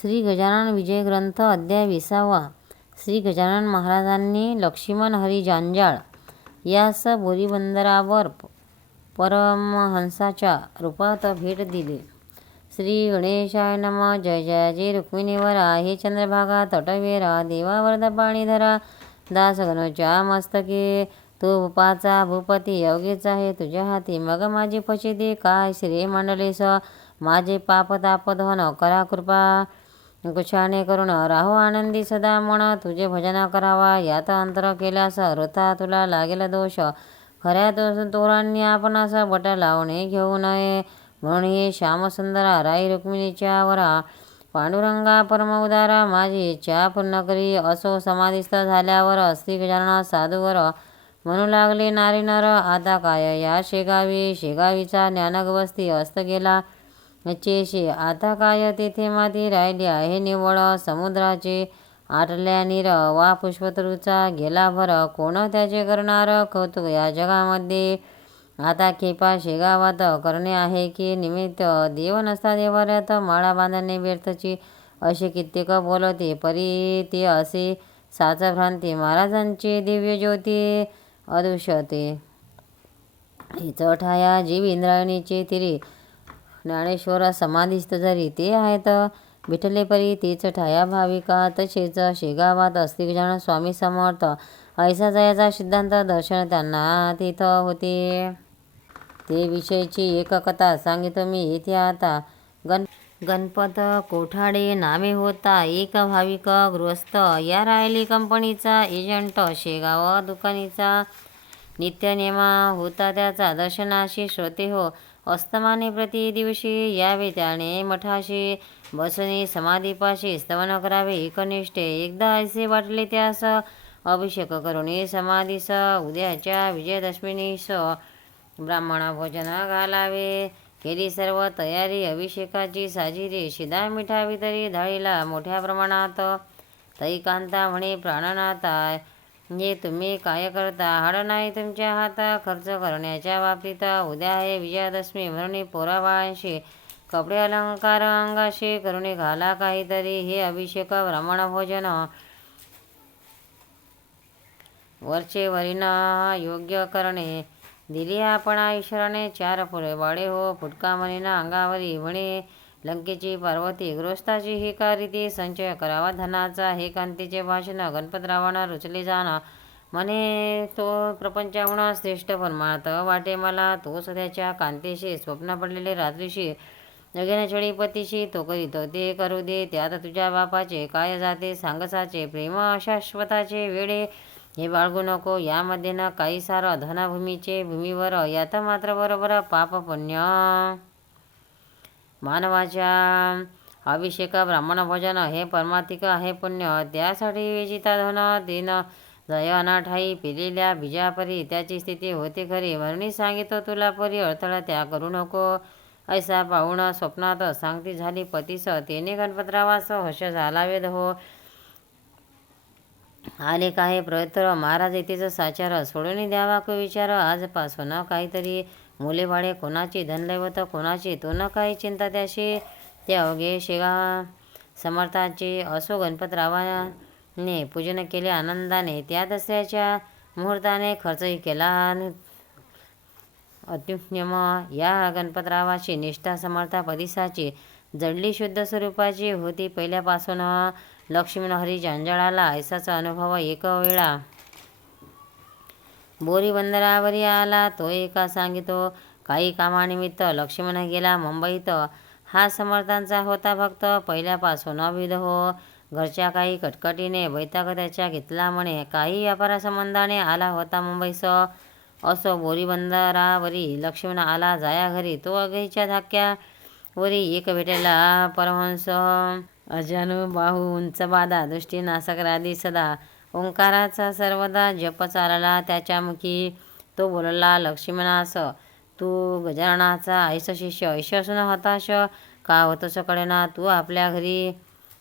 श्री गजानन विजय ग्रंथ अध्याय विसावा. श्री गजानन महाराजांनी लक्ष्मण हरी जांजाळ यास बोरीबंदरावर परमहंसाच्या रूपात भेट दिली. श्री गणेशाय नम. जय जय जय रुक्मिणीवरा हे चंद्रभागा. तटवीरा देवा धरा. दासगणच्या मस्तके. तू भूपाचा भूपती अवघेच आहे तुझ्या हाती. मग माझी फशी काय श्री मंडलेस माझे पाप ताप धन करा कृपा. कुशाने करुण राहो आनंदी सदा मन तुझे भजना करावा. यात अंतर केल्यास वृथा तुला लागेल दोष. खऱ्या तो तोरांनी आपणास बट लावणे घेऊ नये. म्हणून हे श्यामसुंदरा राई रुक्मिणीच्या वरा पांडुरंगा परम उदारा माझी इच्छा पूर्ण करी. असो समाधिस्थ झाल्यावर श्री गजानना साधूवर म्हणू लागले नारी नर आता काय? या शेगावी शेगावीचा ज्ञानगवस्ती अस्त गेला. चेशी आता काय तेथे माती राहिली आहे निवळ समुद्राचे आटल्या निर वा पुष्पतरूचा गेला भर कोण त्याचे करणार कौतुक या जगामध्ये आता खेपा शेगावात करणे आहे की निमित्त? देव नसता देवाऱ्यात माळा बांधणे व्यर्थची असे कित्येक बोलवते परी ते असे साचभ्रांती महाराजांची दिव्य ज्योती अदृश्यते. हिच ठाया जीव इंद्रायणीचे तिरी ज्ञानेश्वर समाधिस्थ जरी ते आहेत विठले परी तीच ठाया भाविका तसेच शेगावात अस्तिगजान स्वामी समर्थ. ऐसा जयाचा सिद्धांत दर्शन त्यांना तिथं होते. ते विषयीची एक कथा सांगितो मी इथे आता. गण गणपत कोठाडे नामे होता एक भाविक गृहस्थ. या रायली कंपनीचा एजंट शेगाव दुकानीचा नित्यनेमा होता त्याचा दर्शनाशी श्रोते हो. अस्तमाने प्रति दिवशी यावे त्याने मठाशी बसणे समाधीपाशी स्तवन करावे एकनिष्ठे. एकदा असे वाटले त्यास अभिषेक करुणे समाधीस उद्याच्या विजयादशमीनीस ब्राह्मण भोजन घालावे. केली सर्व तयारी अभिषेकाची साजिरी शिदा मिठा तरी धाळीला मोठ्या प्रमाणात. तैकांता म्हणे प्राणनाथा जे तुम्ही काय करता हाड नाही तुमच्या हाता खर्च करण्याच्या बाबतीत. उद्या आहे विजयादशमी म्हणून पोराबाळांशी कपडे अलंकार अंगाशी करुणी घाला काहीतरी. हे अभिषेक ब्राह्मण भोजन. वरचे वरीन योग्य करणे. दिली आपण ईश्वराने चार फुले वाडे हो फुटका म्हणीना अंगावरी म्हणे लंकेची पार्वती गृहस्थाची ही रीती संचय करावा धनाचा हे कांतीचे भाषण गणपतरावांना रुचले जाणं. म्हणे तो प्रपंचावणा श्रेष्ठ फरमात वाटे मला तो सध्याच्या कांतीशी स्वप्न पडलेले रात्रीशी छळी पतीशी तो करीतो. ते करू दे त्यात तुझ्या बापाचे काय जाते सांगसाचे प्रेम अशाश्वताचे वेळे हे बाळगू नको यामध्ये ना काही सारं धनाभूमीचे भूमीवर यात मात्र बरोबर पाप पुण्य मानवाच्या अभिषेक ब्राह्मण भोजन हे परमातिक आहे पुण्य. त्यासाठी विजिता धन दिन जय अनाठाई पिलेल्या बीजापरी त्याची स्थिती होते खरी. म्हणून सांगितो तुला परी अडथळा त्या करू नको. ऐसा पाहुण स्वप्नात सांगती झाली पतीस. तेने गणपतरावास हर्ष झाला वेद हो. आले काही प्रयत्न. महाराज येथेच साचार सोडून द्यावा को विचार? आजपासून काहीतरी मुले कोणाची धनदैवत कोणाची तो न काही चिंता त्याशी? ते अवघे शेगा समर्थाचे असो गणपतरावाने पूजन केले आनंदाने. त्या दसऱ्याच्या मुहूर्ताने खर्चही केला अत्युत्तम या गणपतरावाची निष्ठा समर्था पदिसाची जडली शुद्ध स्वरूपाची होती. पहिल्यापासून लक्ष्मण हरी जंजाळाला ऐसाचा अनुभव एक वेळा बोरी बंदरावरी आला तो एका सांगितो काही कामानिमित्त लक्ष्मण गेला मुंबईत. हा समर्थांचा होता भक्त. पहिल्यापासून अविध हो. घरच्या काही कटकटीने बैताग त्याच्या घेतला म्हणे. काही व्यापारासंबंधाने आला होता मुंबईस. असो बोरी बंदरावरी लक्ष्मण आला जाया घरी. तो अगईच्या धाक्यावरी एक भेटेला. परमहंस अजानु बाहू उंच बादा दृष्टी नासकरादी सदा ओंकाराचा सर्वदा जप चालला त्याच्या मुखी तो बोलला लक्ष्मणास तू गजाननाचा ऐस शिष्य ऐश असून हताश का होतोस कळेना? तू आपल्या घरी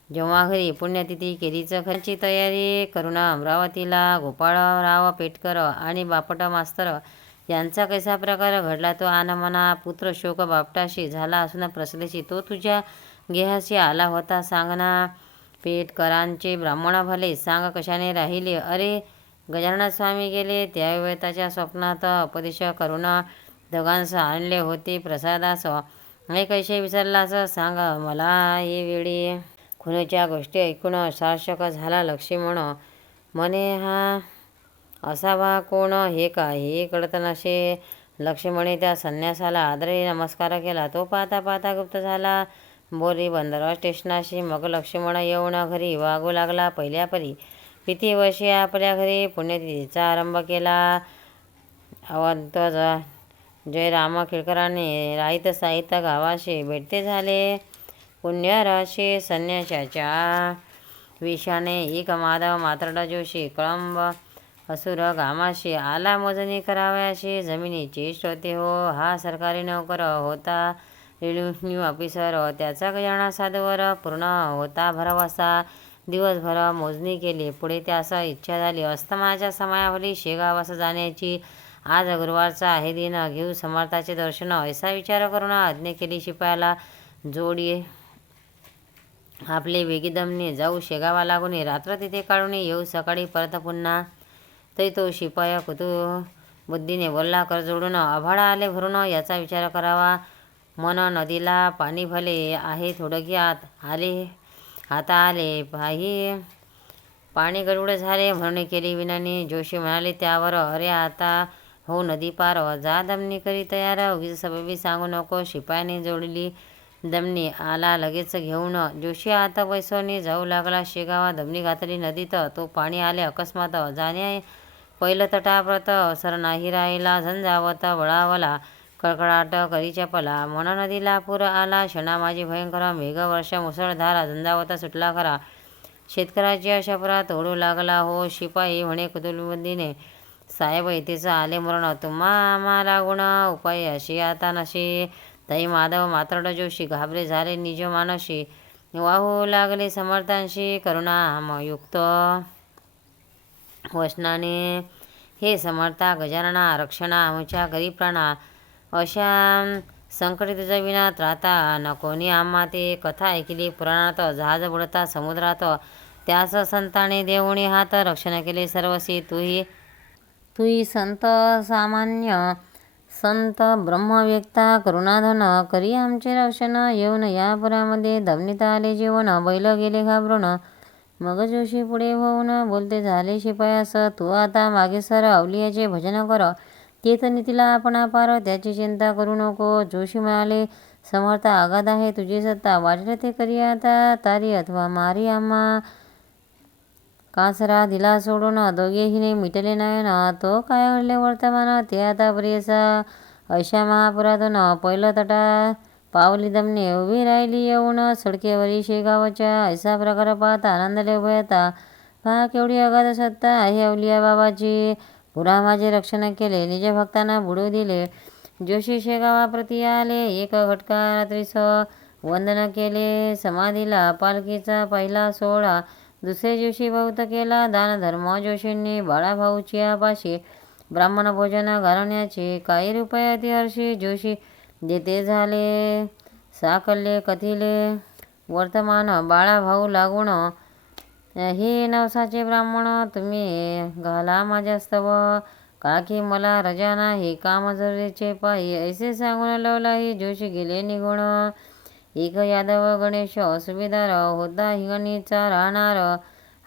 जेव्हा घरी पुण्यतिथी केलीच खर्ची तयारी करून अमरावतीला गोपाळराव पेटकर आणि बापट मास्तर यांचा कसा प्रकार घडला? तो आनमना पुत्र शोक बापटाशी झाला असून प्रसलेशी तो तुझ्या गेहाशी आला होता सांगना पेटकरांचे ब्राह्मणा भले सांग कशाने राहिले? अरे गजानन स्वामी गेले त्यावेळी त्याच्या स्वप्नात उपदेश करुणा दोघांस आणले होते प्रसादास. हे कैसे विसरलास? सांग मला हे वेळी खुनाच्या गोष्टी ऐकून सार्थक झाला लक्ष्मण. म्हणे हा असावा कोण? हे का हे कळत नसे. लक्ष्मणे त्या संन्यासाला आदरही नमस्कार केला. तो पाहता पाहता गुप्त झाला. बोरी बंदर स्टेशनाशी मग लक्ष्मण येऊन घरी वागू लागला. पहिल्या परी किती वर्षी आपल्या घरी? पुण्यतिथीचा आरंभ केला. अवंत जय राम केळकरांनी राहित साहित्य गावाशी भेटते झाले. पुण्यराशी संन्याशाच्या विषाने एक माधव मात्रडा जोशी कळंब असुर गामाशी आला मोजणी करावयाशी. जमिनीची श्रोते हो हा सरकारी नोकर होता. रेव्हेन्यू ऑफिसर त्याचा गजाना साधवर पूर्ण होता भरवसा. दिवसभर मोजणी केली. पुढे त्यास इच्छा झाली. अस्तमाच्या समयावली शेगावास जाण्याची. आज गुरुवारचा आहे दिन. घेऊ समर्थाचे दर्शन. असा विचार करून आज्ञा केली शिपायाला. जोडी आपले वेगीदमने जाऊ शेगावा लागून रात्र तिथे काढून येऊ सकाळी परत पुन्हा. तरी तो शिपाया कुतू बुद्धीने बोलला कर जोडून. आभाळा आले भरून. याचा विचार करावा. मन नदीला पाणी भले आहे थोडं की आत आले आता आले पाही पाणी गडबड झाले म्हणून केली विनाने. जोशी म्हणाले त्यावर अरे आता हो नदी पार जा दमनी करी तयार. उगीच सबबी सांगू नको. शिपायाने जोडली दमनी. आला लगेच घेऊन. जोशी आता बैसवणी जाऊ लागला. शेगावा दमनी घातली नदीत. तो पाणी आले अकस्मात. जाणे पहिलं तटाप्रत सर नाही राहिला. झंझावत वळावला. कडकडाट करी चपला मन नदीला पूर आला क्षणा माझी भयंकर मेघवर्ष मुसळधारा झंझावता सुटला खरा. शेतकऱ्याच्या शपरा तोडू लागला हो शिपाई म्हणे कुतुलबंदीने साहेब इथेच आले मरण. तुम्हा आम्हाला गुण उपाय अशी आता नशी. ताई माधव मात्र जोशी घाबरे झाले निज मानशी. वाहू लागले समर्थांशी करुणामयुक्त. वचनाने हे समर्था गजानना रक्षणा आमच्या गरीब प्राणा. अशा संकटित विना राहता. न कोणी आम्हा ते कथा ऐकली पुराणात जहाज बुडता समुद्रात त्यास संताने देऊणी हात रक्षण केले सर्वसी. तुही तुही संत सामान्य संत ब्रह्मव्यक्ता करुणाधन करी आमचे रक्षण येऊन या पुरामध्ये दमनीत आले जीवन बैल गेले घाबरून. मग जोशी पुढे होऊन बोलते झाले शिपायास तू आता मागे सर अवलियाचे भजन कर. तेच नीतीला आपण अपार त्याची चिंता करू नको. जोशी म्हणाले समर्थ आघात आहे तुझी सत्ता. वाटले ते करी आता तारी अथवा मारी आम्हा. कासरा दिला सोडून दोघेहीने मिटले नाही ना. तो काय घडले वर्तमान? ते आता प्रियसा अशा महापुरातून पहिलं तटा पावली दमने उभी राहिली येऊन सडकेवरी शेगावच्या ऐसा प्रकार पाहता आनंदले उभे येता पहा केवढी अगाध सत्ता आहे अवलिया बाबाची. पुरा माझे रक्षण केले निज भक्तांना बुडू दिले. जोशी शेगावाप्रती आले एक घटका रात्रीस वंदन केले. समाधीला पालखीचा पहिला सोहळा दुसरे जोशी बहुत केला. दान धर्म जोशींनी बाळाभाऊची आपाशी ब्राह्मण भोजन घालण्याचे काही रुपये अतिहर्षी जोशी देते झाले. साकल्ले कथिले वर्तमान बाळाभाऊ लागून हे नवसाचे ब्राह्मण तुम्ही घाला माझ्या स्तव. काकी मला रजा नाही. काम मजुरीचे पायी ऐसे सांगून लवलाही जोशी गेले निघून. एक यादव गणेश सुभेदार होता हिंगणीचा राहणार.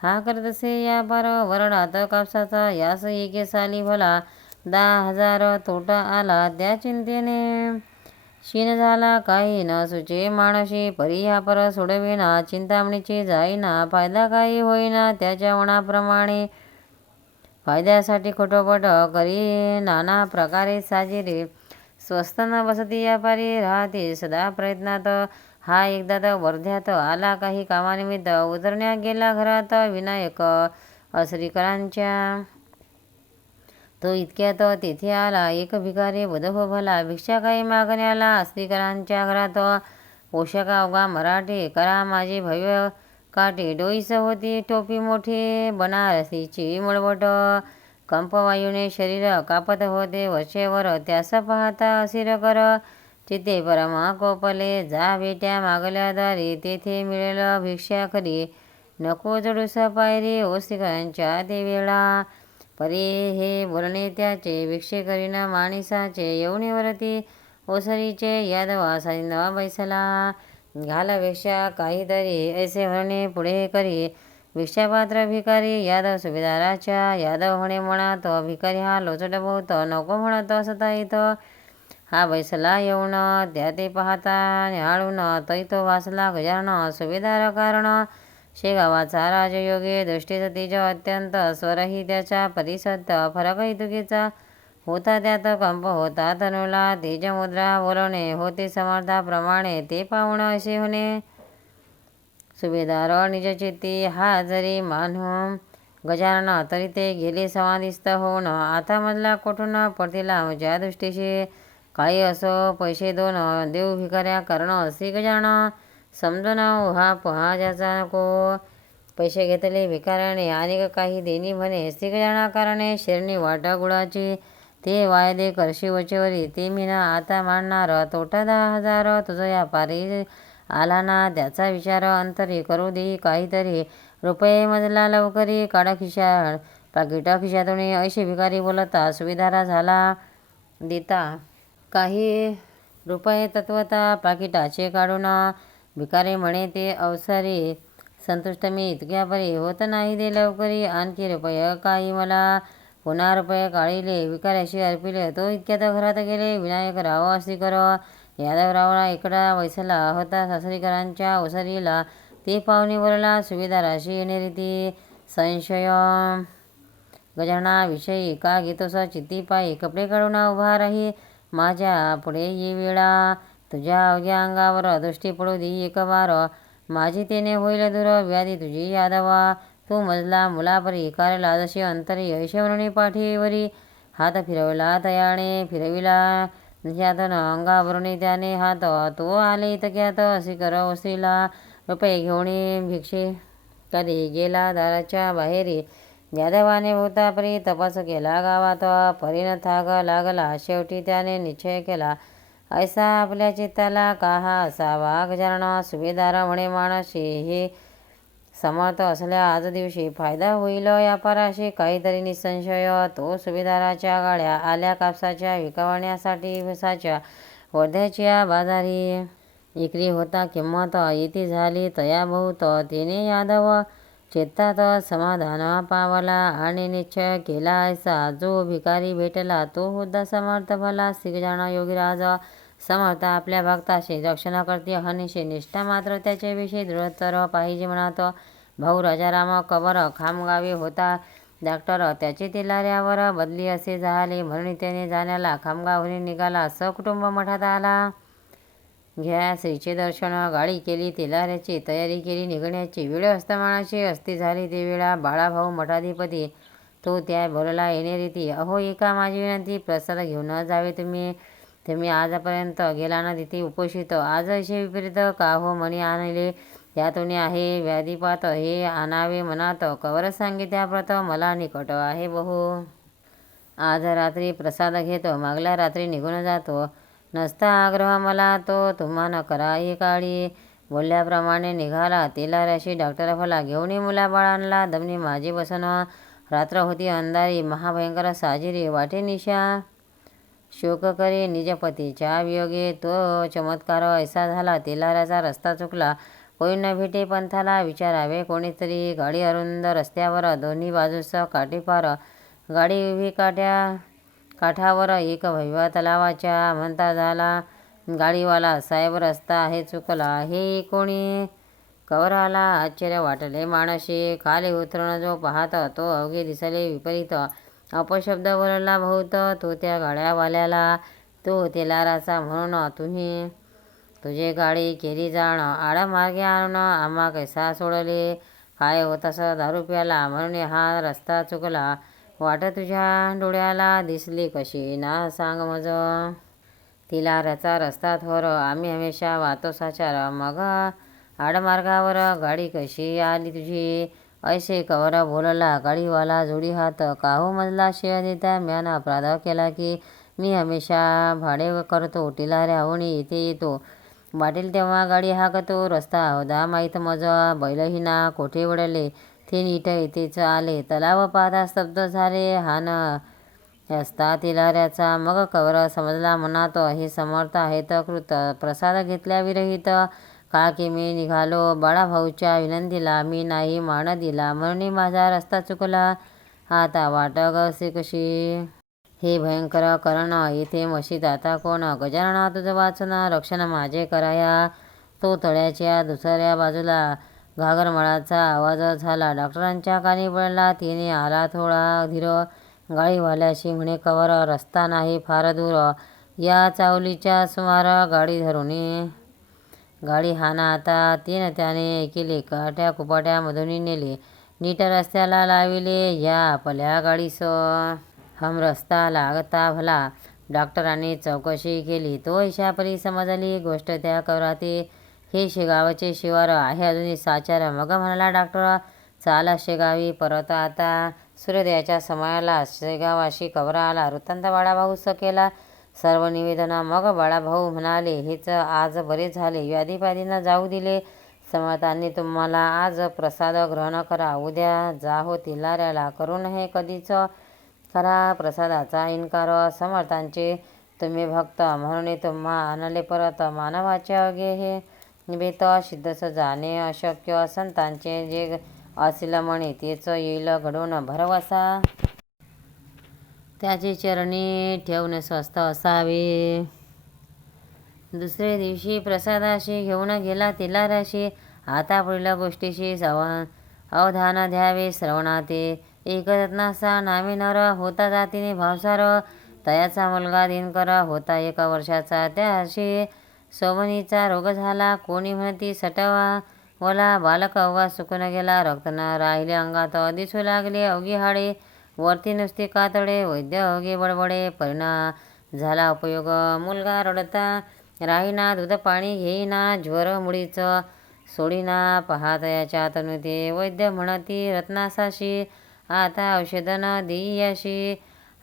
हा करतसे या पार वरडात कापसाचा. यास एके साली भला दहा हजार तोटा आला त्या चिंतेने. क्षीण झाला काही न सुचे माणशी परी ह्या पर सोडविना चिंतामणीची जाईना फायदा काही होईना त्याच्या मनाप्रमाणे फायद्यासाठी खोटोपट करी नाना प्रकारे साजिरे. स्वस्त न बसती व्यापारी राहते सदा प्रयत्नात. हा एकदा तर वर्ध्यात आला काही कामानिमित्त उतरण्यात गेला घरात विनायक. असरीकरांच्या तो इतक्यात तेथे आला. एक भिकारी बदफ भला भिक्षा काही मागण्याला अस्तिकरांच्या घरात पोषकावगा अवघा मराठी. करा माझी भव्य काटे डोईस होती टोपी मोठी बनारसीची मळवट. कंपवायूने शरीर कापत होते. वचेवर त्यास पाहता असिर कर. चिते परमा कोपले. जा बेट्या मागल्या दारी. तेथे मिळेल भिक्षा खरी. नको जडूस पायरी. ओसिकांच्या ते वेळा परी हे बोलणे त्याचे भिक्षे करीना माणिसाचे येऊनीवरती ओसरीचे यादवा नवा बैसला. घाला भिक्षा काहीतरी ऐसे होणे पुढे करी. भिक्षापात्र भिकारी यादव सुभेदाराच्या यादव म्हणे म्हणत भिकारी हा लोचट बहुत नको म्हणत सता इथं हा बैसला येऊन त्या ते पाहता निहाळून तैतो वाचला गजानन सुभेदार कारण. शेगावाचा राजयोगी दृष्टीसतीच्या अत्यंत स्वरही त्याच्या परिसत्य फरकही तुकीचा होता त्यात कंप होता तनुला. तेजमुद्रा बोलवणे होते समर्थाप्रमाणे ते पाहुण असे होणे. सुभेदार निजचित्ती हा जरी मानू गजानन तरी ते गेले समाधिस्त होऊन. आता मधला कोठून पडतीला ज्या दृष्टीशी? काही असो पैसे दोन देऊ भिकाऱ्या करणं श्री गजानन समजून उहा पहा ज्याचा नको पैसे घेतले भिकाराने आणि काही देणी म्हणे श्री गजाना कारणे शिरणी वाटा गुळाची. ते वायदे करशी वचेवरी. ते मी ना आता मांडणार तोटा दहा हजार तुझं या पारी आला ना त्याचा विचार अंतरी करू दे काहीतरी. रुपये मजला लवकरी काढा खिशा पाकिटा खिशातून ऐशी भिकारी बोलता सुविधारा झाला देता. काही रुपये तत्वता पाकिटाचे काढून भिकारी म्हणे ते अवसरी संतुष्ट मी इतक्या परी होत नाही दे लवकरी. आणखी रुपये काही मला पुन्हा रुपये काढिले. विकाराशी अर्पिले. तो इतक्यात घरात गेले. विनायक राव अशी कर. यादवरावला इकडा वैसला होता. सासरीकरांच्या ओसरीला ते पाहुणे सुविधा राशी येणे संशय गजानाविषयी का घेतोसा चित्ती पायी. कपडे काढून उभा राही. माझ्या पुढे ये वेळा. तुझ्या अवघ्या अंगावर दृष्टी पडू दे एक वार माझी तेने होईल दूर. व्याधी तुझी यादवा. तू मजला मुलापरी कारला जशी अंतरी ऐशवरणी पाठीवरी. हात फिरवला तयाने फिरविला ह्यातन अंगावरून त्याने हात. तो आले इतक्यात असे कर वसीला रुपये घेऊन भिक्षे कधी गेला दाराच्या बाहेरी. यादवाने भोवतापरी तपास केला गावात. परीन थाग लागला. शेवटी त्याने निश्चय केला. ऐसा आपल्या चित्ताला का हा असावा गजानन सुभेदार म्हणे माणसे. हे समर्थ असल्या आज दिवशी फायदा होईल व्यापाराशी. काहीतरी निसंशय. तो सुभेदाराच्या गाड्या आल्या कापसाच्या विकवण्यासाठी भुसाच्या वर्ध्याच्या बाजारी इकरी होता किंमत येथे झाली तया बहुत तिने यादव चित्तात समाधान पावला आणि निश्चय केला ऐसा. जो भिकारी भेटला तो होता समर्थ भला. श्रीगजान योगीराज समर्थ आपल्या भक्ताशी रक्षणा करते हनीशी निष्ठा मात्र त्याच्याविषयी दृढतर पाहिजे म्हणत. भाऊ राजाराम कबर खामगावी होता. डॉक्टर त्याचे तिलाऱ्यावर बदली असे झाले. म्हणून त्याने जाण्याला खामगावहून निघाला. सकुटुंब मठात आला. घ्या श्रीचे दर्शन गाडी केली तिलाऱ्याची तयारी केली. निघण्याची वेळ अस्तमानाची असती झाली. ते वेळा बाळाभाऊ मठाधिपती. तो त्या बोलला येणे रीती अहो एका माझी विनंती प्रसाद घेऊन जावे तुम्ही. तुम्ही आजपर्यंत गेला ना तिथे उपोषित. आज असे विपरीत का हो मणी आणले? त्यातून आहे व्याधीपात हे आणावे मनात. कवर सांगे त्याप्रत मला निकट आहे बहु. आज रात्री प्रसाद घेतो मागल्या रात्री निघून जातो. नसता आग्रह मला तो तुम्हा न करा ही काळी. बोलल्याप्रमाणे निघाला तिलाऱ्याशी डॉक्टर फला घेऊन मुलाबाळांना दमनी माझी बसन. रात्र होती अंधारी महाभयंकर साजिरी वाटे निशा शोक करे निजपतीच्या वियोगे तो चमत्कार ऐसा झाला तिलाऱ्याचा रस्ता चुकला. कोणी न भेटे पंथाला विचारावे कोणीतरी गाडी अरुंद रस्त्यावर दोन्ही बाजूस काठीपार गाडी उभी काठ्या काठावर एक भैवा तलावाच्या म्हणता झाला गाडीवाला साहेब रस्ता आहे चुकला हे कोणी कवराला आश्चर्य वाटले. माणसे खाली उतरण जो पाहत तो अवघे दिसले विपरीत. अपशब्द बोलला बहुत तो त्या गाड्यावाल्याला तो तेलाराचा म्हणून तुम्ही तुझे गाडी केली जाणं आडा मार्गे आणून आम्हा कैसा सोडले? काय होत असं दारू प्याला म्हणून हा रस्ता चुकला. वाट तुझ्या डोळ्याला दिसली कशी? ना सांग मज. तिला रचा रस्ता थोर आम्ही हमेशा वातोसाचार मग आडमार्गावर गाडी कशी आली तुझी? ऐसे कवर बोलला गाडीवाला जोडी हात काहो मजला शेय देता म्याना अपराध केला की मी हमेशा भाडे करतो टिलाऱ्याहून येथे येतो. वाटेल तेव्हा गाडी हाकतो रस्ता होदा माहीत मज बैलही ना कोठे वडले ते नीट येथेच आले. तलाव पाहता स्तब्ध झाले हान असता तिलाऱ्याचा मग कवर समजला मनात हे समर्थ आहेत कृत प्रसाद घेतल्या विरहित. का की मी निघालो. बाळाभाऊच्या विनंतीला मी नाही मान दिला. म्हणून माझा रस्ता चुकला आता वाट असे कशी? हे भयंकर करण येथे मशीद आता कोण गजानना तुझं वाचन रक्षण माझे कराया? तो तळ्याच्या दुसऱ्या बाजूला घागरमाळाचा आवाज झाला. डॉक्टरांच्या कानी पडला. तिने आला थोडा धीर. गाडीवाल्याशी म्हणे कवर रस्ता नाही फार दूर. या चावलीच्या सुमार गाडी धरून गाडी हाना आता तीन त्याने केले. काट्या कुपाट्यामधून नेले नीट रस्त्याला लाविले. या आपल्या गाडीस हम रस्ता लागता भला. डॉक्टरांनी चौकशी केली. तो ईशापरी समजली. गोष्ट त्या कवराते. हे शेगावचे शिवार आहे अजूनही साचार. मग म्हणाला डॉक्टर चाला शेगावी परत आता. सूर्योदयाच्या समयाला शेगावाशी कवरा आला वृत्तांत भाऊ केला. सर्व निवेदना. मग बाळाभाऊ म्हणाले हेच आज बरे झाले. व्याधीपाधींना जाऊ दिले. समर्थांनी तुम्हाला आज प्रसाद ग्रहण करा. उद्या जा हो तिलाऱ्याला. करू नये कधीच करा प्रसादाचा इन्कार. समर्थांचे तुम्ही भक्त. म्हणून तुम्हा आणले परत. मानवाचे अगे हे निबेत सिद्धस जाणे अशक्य संतांचे जे असिल म्हणे तेच येईल घडून. भरवसा त्याचे चरणी ठेवणे स्वस्त असावे. दुसरे दिवशी प्रसादाशी घेऊन गेला तिलाराशी. आता पुढल्या गोष्टीशी सवा अवधान द्यावे श्रवणाते. एकरत्नाचा नावे नामे नर होता जातीने भावसार. तयाचा मुलगा दिनकर होता एका वर्षाचा. त्याशी सोमनीचा रोग झाला. कोणी म्हणती सटवा वला बालक अवघा सुकून गेला. रक्त न राहिले अंगात दिसू लागले अवघी हाडे. वरती नुसते कातडे वैद्य अवघे बडबडे परिणाम झाला उपयोग. मुलगा रडता राहीना दूध पाणी घेईना ज्वर मुळीचं सोडीना पाहत याच्या तनुते वैद्य म्हणती रत्नासाशी आता औषधन देईयाशी.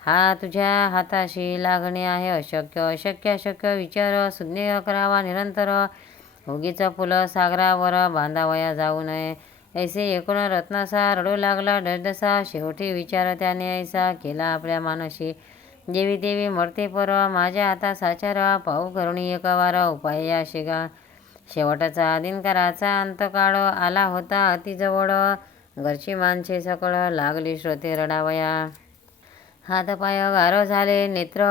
हा तुझ्या हाताशी लागणे आहे अशक्य. अशक्य अशक्य विचार सुज्ञेय करावा निरंतर. उगीचं फुलं सागरावर बांधावया जाऊ नये. ऐसे एकूण रत्नासा रडू लागला डसडसा शेवटी विचार त्याने ऐसा केला आपल्या मानशी देवी देवी मरते परवा माझ्या आता साचार पाहू करुणी एकवार उपाय या शिगा. शेवटचा दिनकराचा अंतकाळ आला होता अतिजवळ घरची माणसे सकळ लागली श्रोते रडावया. हातपाय गारो झाले नेत्र.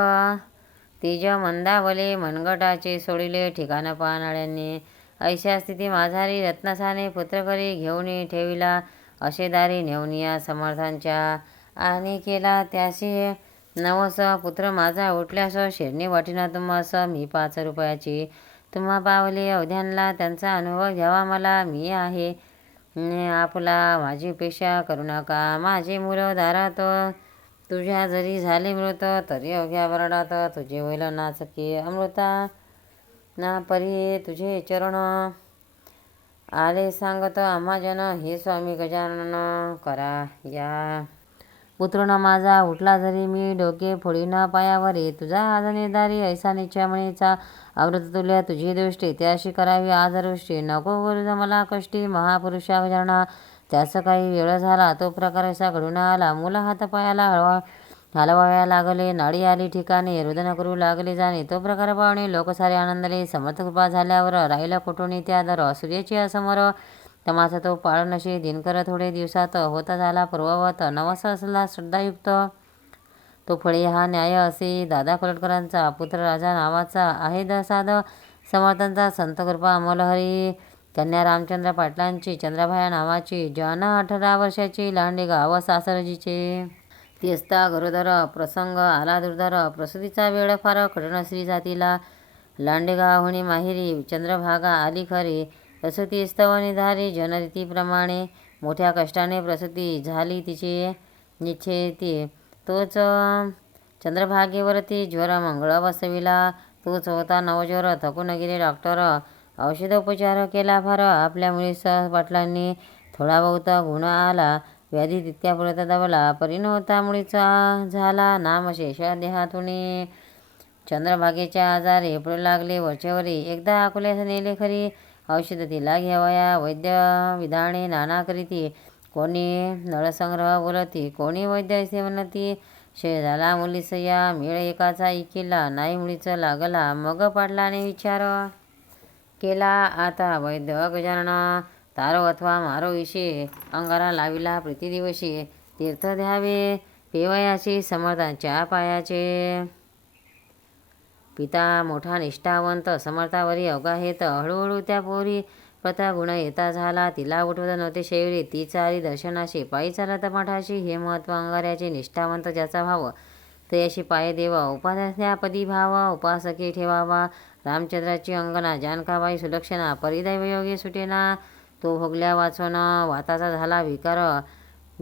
तिज मंदावले मनगटाचे सोडिले ठिकाण पाहणाऱ्यांनी. ऐशा स्थिती माझारी रत्नसाने पुत्रकरी घेऊन ठेविला. असे दारी नेऊन या समर्थांच्या आणि केला. त्याशी नवस पुत्र माझा उठल्यास शिरणी वाटिना तुम्हास मी पाच रुपयाची तुम्हा पावले अवध्यांना त्यांचा अनुभव घ्यावा मला. मी आहे. आपला माझी उपेक्षा करू नका. माझे मुलं दारात तुझ्या जरी झाले मृत तरी अवघ्या बरडात तुझे वैल नाचके अमृता. ना परी तुझे चरण आले सांगत आम्हा हे स्वामी गजानन करा या पुत्र माझा उठला जरी मी डोके फोडीना पायावरी तुझा आज निर्धारी ऐसा निश्चयमणीचा आवृत तुल्या तुझी दृष्टी त्याशी करावी आज दृष्टी नको गुरुज मला कष्टी महापुरुषा गजानना त्याचं काही वेळ झाला तो प्रकार असा घडून आला मुला हातपायाला हळवा हलवाव्या लागले नाडी आली ठिकाणी रुदन करू लागले जाणे. तो प्रकार पाहुणे लोक सारे आनंदले समर्थ कृपा झाल्यावर राहिला कुठून त्या दर सूर्याची असमोर. तमाचा तो पाळनशी दिनकर थोडे दिवसात होता झाला पूर्ववत नवस असला श्रद्धायुक्त. तो फळे हा न्याय असे दादा कोलटकरांचा पुत्र राजा नावाचा आहे दसाद समर्थांचा संत कृपा अमोलहरी. कन्या रामचंद्र पाटलांची चंद्रभाया नावाची जन अठरा वर्षाची लांडे गाव सासरजीचे. तेस्ता गरोदर प्रसंग आला दुर्धर प्रसूतीचा वेळ फार कठीण स्त्री जातीला लांडेगावहून माहेरी चंद्रभागा आली खरी प्रसूती स्तव निधारी जनरीतीप्रमाणे मोठ्या कष्टाने प्रसूती झाली तिची निश्चयती तोच चंद्रभागेवरती ज्वर मंगळ बसविला. तोच होता नवज्वर थकून गेले डॉक्टर. औषधोपचार केला फार. आपल्या मुलीस पाटलांनी थोडा बहुत गुण आला. व्याधी तितक्यापुरता दबला परिणवता होता मुळीचा झाला नामशेष देहातून चंद्रभागेच्या आजारे पडू लागले वरचेवरी. एकदा अकोल्यास नेले खरी औषध तिला घ्यावया वैद्य विधाने नाना करीती. कोणी नळसंग्रह बोलती कोणी वैद्य असे म्हणती शे झाला मुलीस या मिळ एकाचा इकिला नाही मुलीचं लागला मग पाटलाने विचार केला. आता वैद्य गजानना तारो अथवा मारो विषय अंगारा लाविला प्रतिदिवशी तीर्थ द्यावे पेवयाची समर्थांच्या पायाचे पिता मोठा निष्ठावंत समर्थावरी अवगाहेत हळूहळू त्या पोरी प्रथा गुण येता झाला तिला उठवत नव्हते शेवरी ती चारी दर्शनाशी पायी चालत मठाशी हे महत्त्व अंगाऱ्याचे निष्ठावंत ज्याचा भाव तयाशी पाय देवा उपाध्यापदी भाव उपासके ठेवावा रामचंद्राची अंगना जानकाबाई सुलक्षणा परिदैवयोगी सुटेना तो भोगल्या वाचवण वाताचा झाला विकार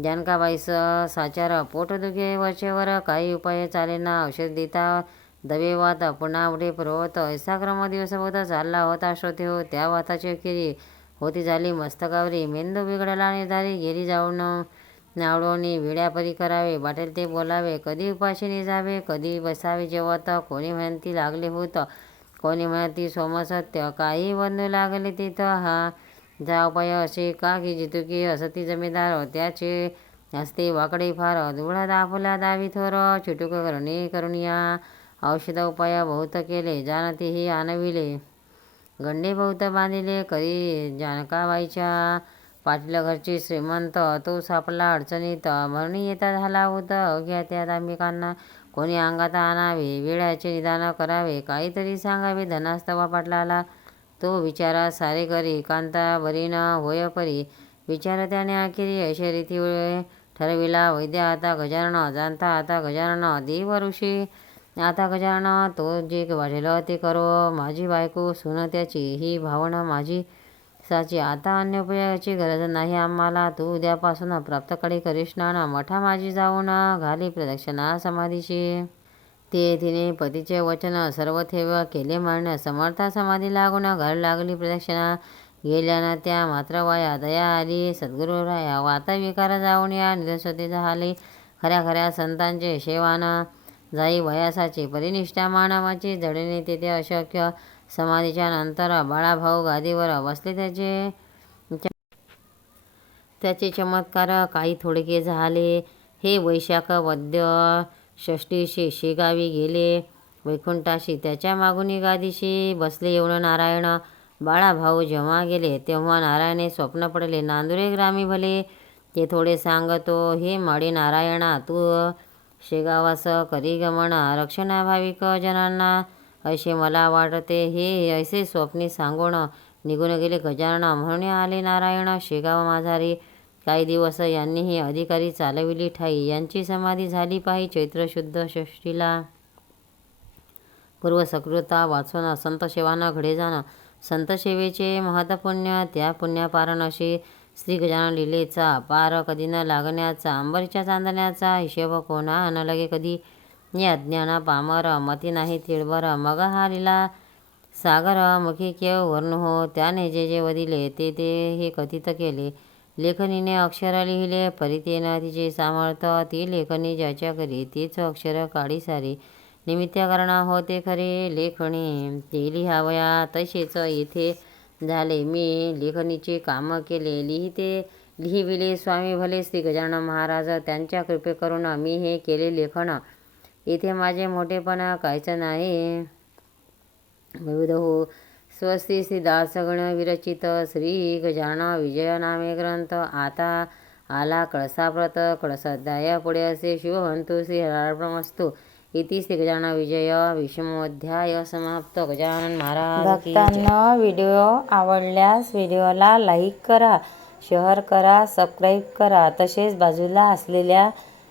जानकाबाईस साचार पोटदुखे वरचेवर काही उपाय चालेना. औषध देता दवे वात पुन्हा उठे पुरवत. ऐसा क्रम दिवस चालला होता श्रोते हो. त्या वाताची अखेरी होती झाली मस्तकावरी. मेंदू बिघडला निर्धारी घेरी जाऊन नावडोनी विड्यापरी करावे वाटेल ते बोलावे. कधी उपाशीने जावे कधी बसावे जेवत कोणी म्हणती लागले होत. कोणी म्हणती सोमसत्य काही बंधू लागले तिथं. हा जा उपाय असे का की जितुकी असती जमेदार त्याचे असते वाकडे फार धुळा दाफला दावी थोर चिटुक करणे करुणिया. औषध उपाय बहुत केले जानतीही आणविले गंडे बहुत बांधिले करी जानकाबाईच्या. पाटील घरची श्रीमंत तो सापला अडचणीत. म्हणून येता झाला होता अवघ्या त्या दांभिकांना. कोणी अंगात आणावे वेळाचे निदान करावे काहीतरी सांगावे. धनास्तवा पाटलाला तो विचारा सारे करी कांता बरीनं होय परी. विचार त्याने अखेरी अशा रीती ठरविला वैद्य आता गजानन जाणता आता गजानन देव ऋषी आता गजानन तो जे वाढेल ते करो. माझी बायको सुन त्याची ही भावना माझी साची. आता अन्य उपयोगाची गरज नाही आम्हाला. तू उद्यापासून प्राप्तकडे करीश ना. मठा माझी जाऊन घाली प्रदक्षिणा समाधीची. ते तिने पतीचे वचन सर्व ठेव केले मान्य समर्था समाधी लागून घर लागली प्रदक्षिणा. गेल्यानं त्या मात्र वाया दया आली. सद्गुरू राया वाता विकार जाऊन या निरस्वती झाली. खऱ्या खऱ्या संतांचे सेवानं जाई वयासाची परिनिष्ठा मानवाची. जडणे तेथे अशक्य. समाधीच्या नंतर बाळाभाऊ गादीवर बसले त्याचे. त्याचे चमत्कार काही थोडके झाले. हे वैशाख वद्य षष्टीशी शेगावी गेले. वैकुंठाशी त्याच्या मागुनी गादीशी बसले येऊन नारायण. बाळाभाऊ जेव्हा गेले तेव्हा नारायणे स्वप्न पडले. नांदुरे ग्रामी भले ते थोडे सांगतो हे माडी नारायणा तू शेगावास करी गमन? रक्षणा भाविक जनांना असे मला वाटते. हे ऐसे स्वप्नी सांगून निघून गेले गजानन म्हणून आले नारायण शेगाव माझारी काही दिवस यांनीही अधिकारी चालविली ठाई. यांची समाधी झाली पाहिजे. चैत्र शुद्ध षष्टीला पूर्वसकृता वाचवणं संत सेवानं घडे जाणं संत सेवेचे महत्पुण्य त्या पुण्यापारण अशी श्री गजानन लिलेचा पार कधी न लागण्याचा अंबरीच्या चांदण्याचा हिशेब कोणा न लगे कधी. या ज्ञाना पामर मती नाही तिळबर मग हा लिला सागर मुखी केव वर्ण हो. त्याने जे जे वदिले ते ते हे कथित केले. लेखनीने अक्षर लिहिले. परितेनं तिचे सामर्थ्य ती लेखनी ज्याच्या करी तीच अक्षर काढी सारी. निमित्तकरण होते खरे लेखणी ते लिहावया तसेच येथे झाले. मी लेखनीचे काम केले. लिहिते लिहिविले. स्वामी भले श्री गजानन महाराज त्यांच्या कृपे करून मी हे केले लेखन. इथे माझे मोठेपणा काहीच नाही. विविध हो स्वस्ती श्री दासगण विरचित श्री गजानन विजय नामे ग्रंथ आता आला कळसाप्रत कळसाध्याय पुढे असे शिवहंतु श्री हरार्पणमस्तु इति श्री गजानन विजय विषमोध्याय समाप्त। गजानन महाराज भक्तांना व्हिडिओ आवडल्यास व्हिडिओला लाईक करा शेअर करा सबस्क्राईब करा. तसेच बाजूला असलेल्या